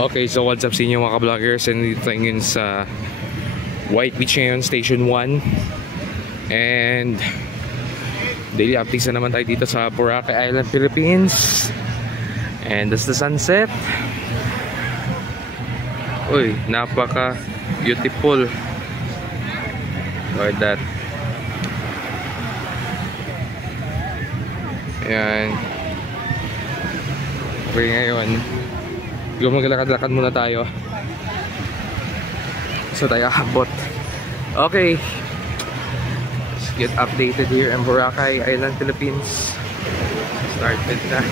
Okay, so what's up sa inyo mga ka-vloggers? And dito tayo ngayon sa White Beach ngayon, Station 1. And daily updates na naman tayo dito sa Boracay Island, Philippines. And that's the sunset. Uy, napaka beautiful. Look at that. Ayan. Okay, ngayon maglakad-lakad muna tayo. So tayo habot. Okay, let's get updated here in Boracay Island, Philippines. Started na.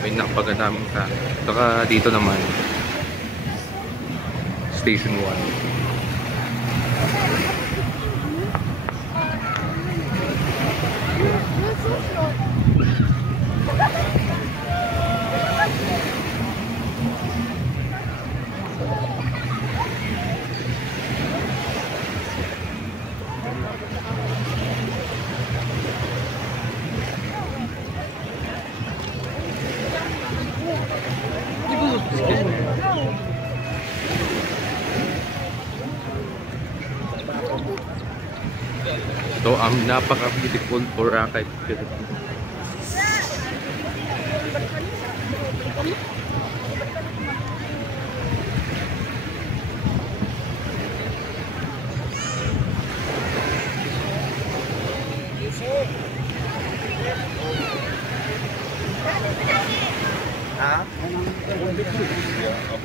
May napagandaming ka. Saka dito naman Station 1. So, napaka-beautiful Boracay, Philippines.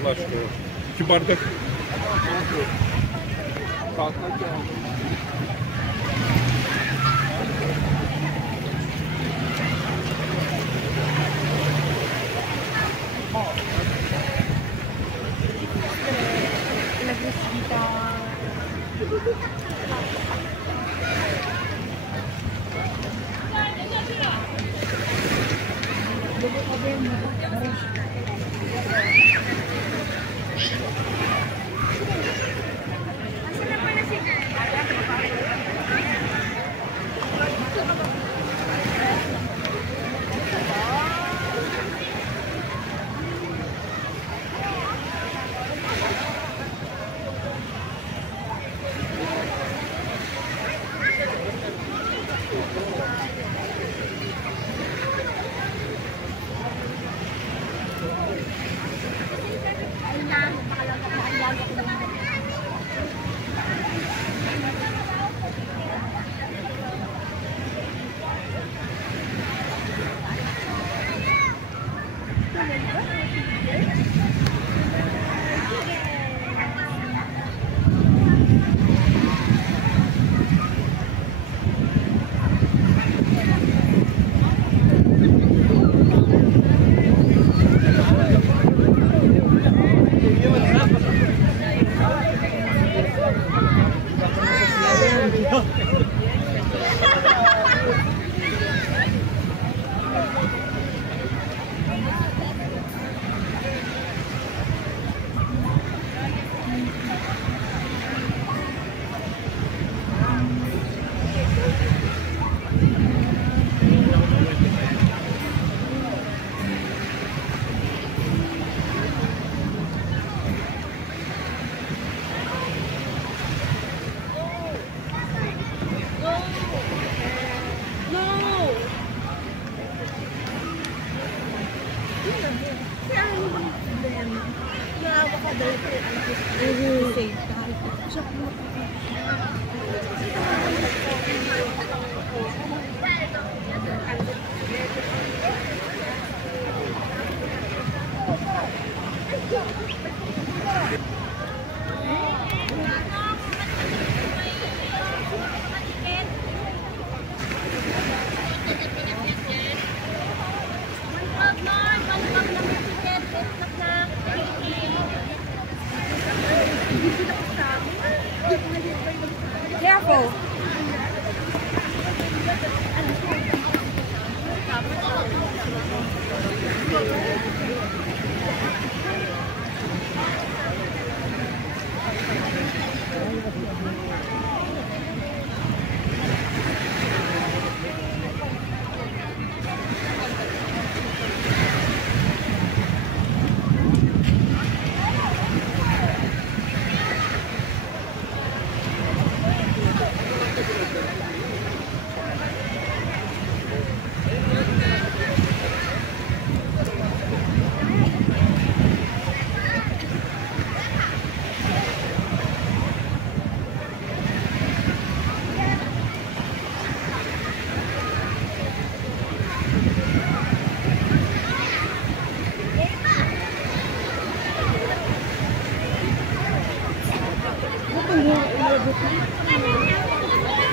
Allah aşkına. İki bardak.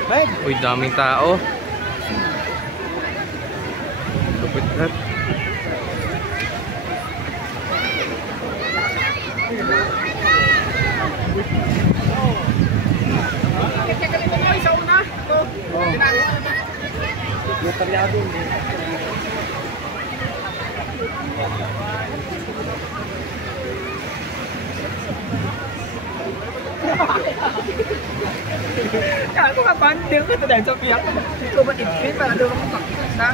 Uy, daming tao. Look at that. Kaya ko kapan, hindi ko katadaan sa piyak. Ito ba ipin para doon ako makakita?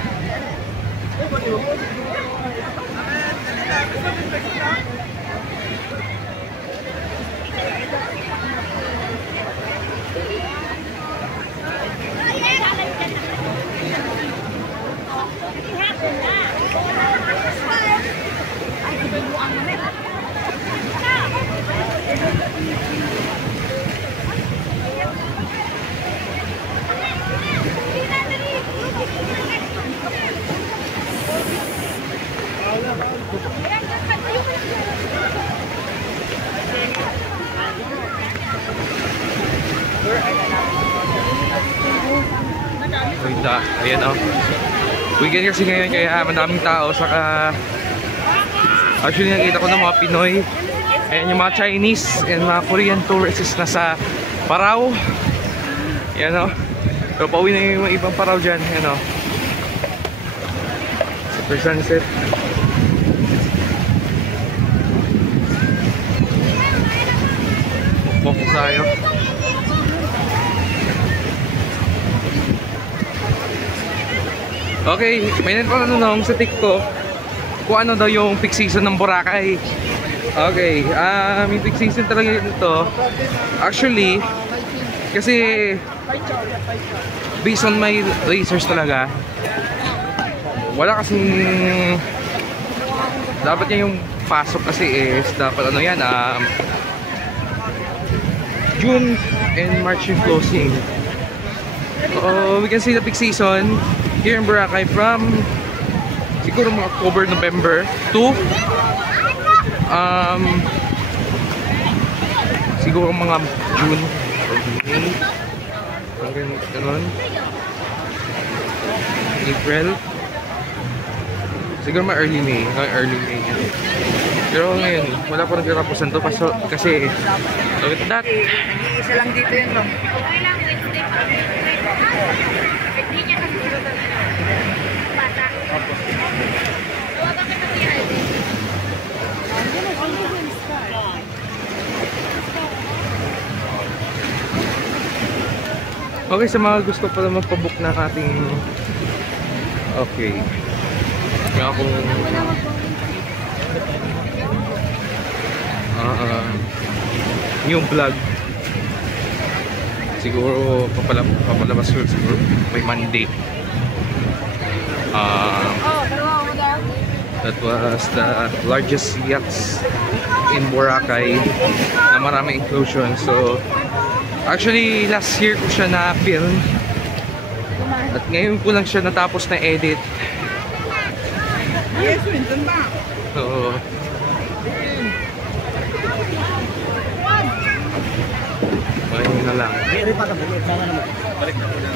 Ayan o. Weekend kasi ngayon kaya madaming tao. Saka actually nakita ko ng mga Pinoy. Ayan yung mga Chinese and mga Korean tourists na sa Parao. Ayan o. So pauwi na yung ibang Parao dyan. Ayan o. Super sunset. Pupok tayo. Okay, may nagpatanong sa TikTok kung ano daw yung peak season ng Boracay. Okay, may peak season talaga ito. Actually, kasi based on my research talaga, wala kasing dapat niya yung pasok kasi is dapat ano yan, June and March yung closing. We can see the peak season here in Boracay from siguro mga October, November to siguro mga June or May hanggang ganun, April, siguro mga early May pero ngayon wala pa nagkatapusan to kasi look at that. Isa lang dito yun, no? Okay, sa mga gusto pala magpabook ng ating okay nga kung new vlog siguro papalabas ko siguro by Monday. That was the largest yachts in Boracay na maraming inclusion. So actually last year ko siya na-film at ngayon ko lang siya natapos na edit. So ayun na lang. Balik na muna.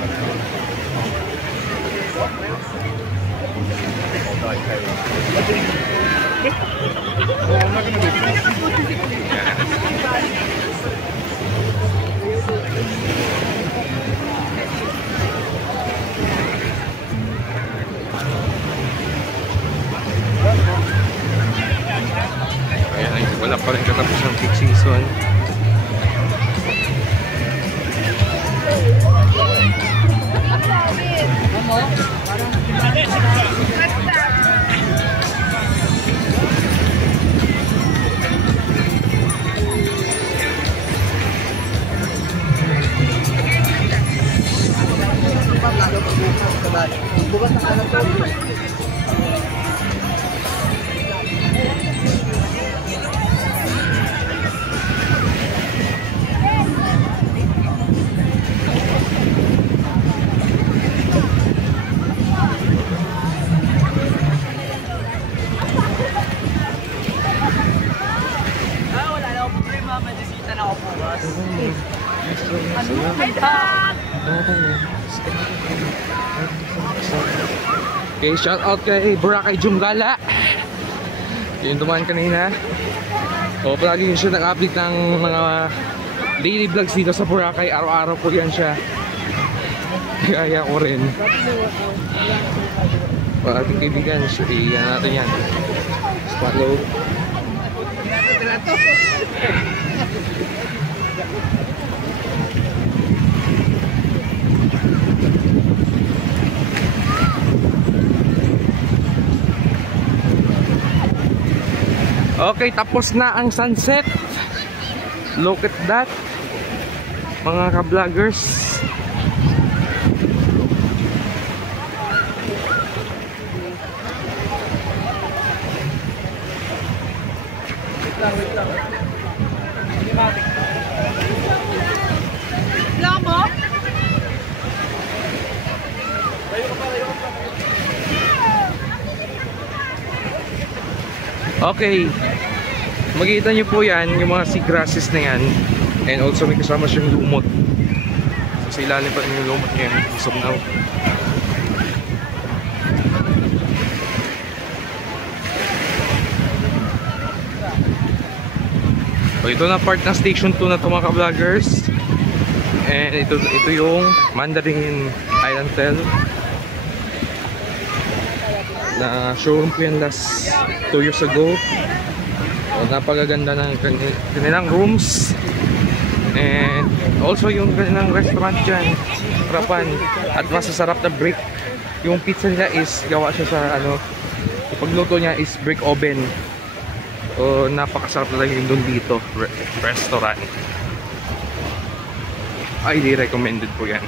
Ayan, wala pa rin katapos ng peak season. Bukas na kanan to. Wala na akong problema. Madisita na ako bukas. Ano? Hi, Dad! Okay, shout out kay Boracay Junggala. Yung dumaan kanina. O, palagi yun siya nag-update ng mga daily vlogs dito sa Boracay. Araw-araw po yan siya. Kaya ko rin. Ating kaibigan, iyan natin yan. Follow. Okay, tapos na ang sunset. Look at that, mga ka-vloggers. Lamo? Okay, makikita nyo po yan, yung mga seagrasses na yan. And also may kasama siyang lumot. So sa ilalim pa rin yung lumot niya. So now, so ito na part ng station 2 na ito mga ka-vloggers. And ito yung Mandarin Island na showroom ko yan last 2 years ago. So, napakaganda ng kanilang rooms and also yung kanilang restaurant dyan, harapan, at masasarap na brick. Yung pizza nila is gawa siya sa ano, pagluto niya is brick oven. So napakasarap talaga yung doon dito restaurant. Highly recommended po yan.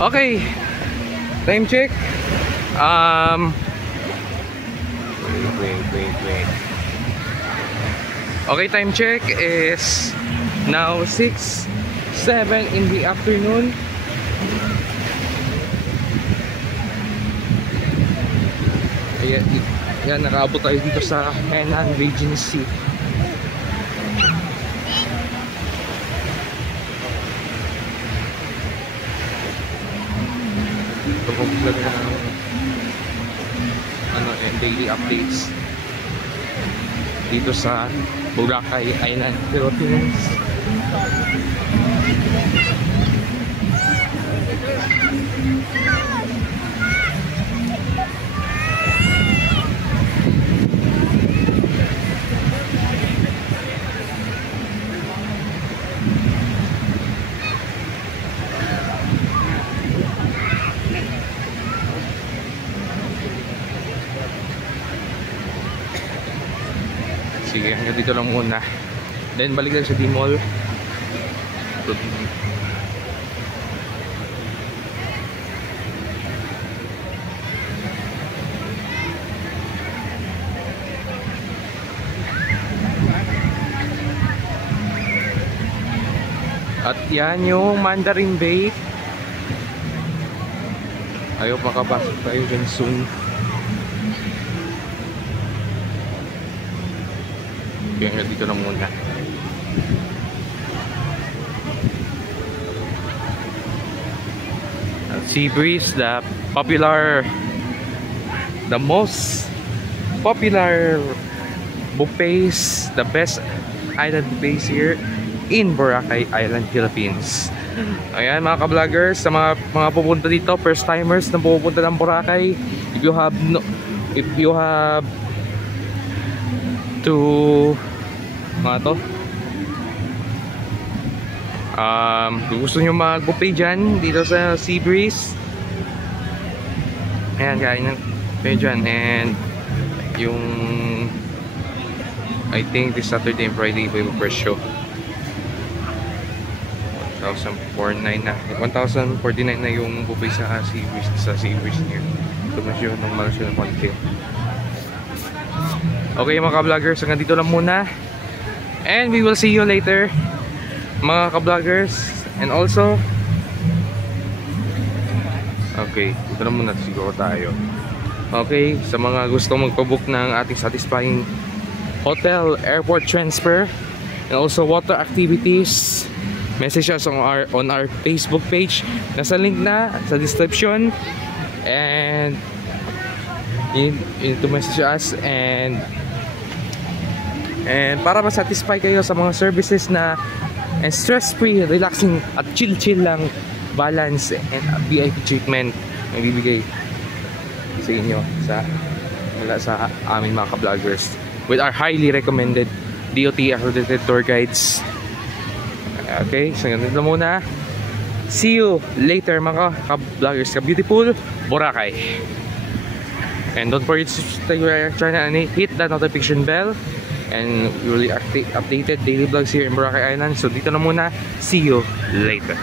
Okay, time check. Wait. Okay, time check is now 6:07 in the afternoon. Yan, nakaabot tayo dito sa Henan Regency. Ito po talaga daily updates dito sa Boracay Island, Philippines. Sige, hanggang dito lang muna. Then balik lang sa D-Mall. At yan yung Mandarin Bay. Ayaw makapasok tayo dyan soon. Kaya dito lang muna. Sea Breeze, the most popular buffets, the best island buffets here in Boracay Island, Philippines. Ayan mga ka-vloggers, sa mga pupunta dito, first timers na pupunta ng Boracay, if you have to Kung gusto nyo mag-buffet dyan dito sa Sea Breeze, ayan, kain ng kayo dyan. And yung I think this Saturday and Friday pa yung first show. 1,049 na. 1,049 na yung buffet sa Sea Breeze niyo. Ito na siya, normal siya ng konti. Okay mga ka-vloggers, hanggang dito lang muna. And we will see you later mga ka-vloggers. And also, okay, dito na muna siguro tayo. Okay, sa mga gustong magpabook ng ating satisfying hotel, airport transfer, and also water activities, message us on our Facebook page. Nasa link na sa description. And you need to message us and para ma-satisfy kayo sa mga services na and stress-free, relaxing at chill lang balance and VIP treatment na bibigay sa inyo mula sa aming mga ka-vloggers with our highly recommended DOT accredited tour guides. Okay, so ganun na muna. See you later mga ka-vloggers ka beautiful Boracay. And don't forget to subscribe to our channel and hit that notification bell. And we will updated daily vlogs here in Boracay Island. So dito na muna. See you later.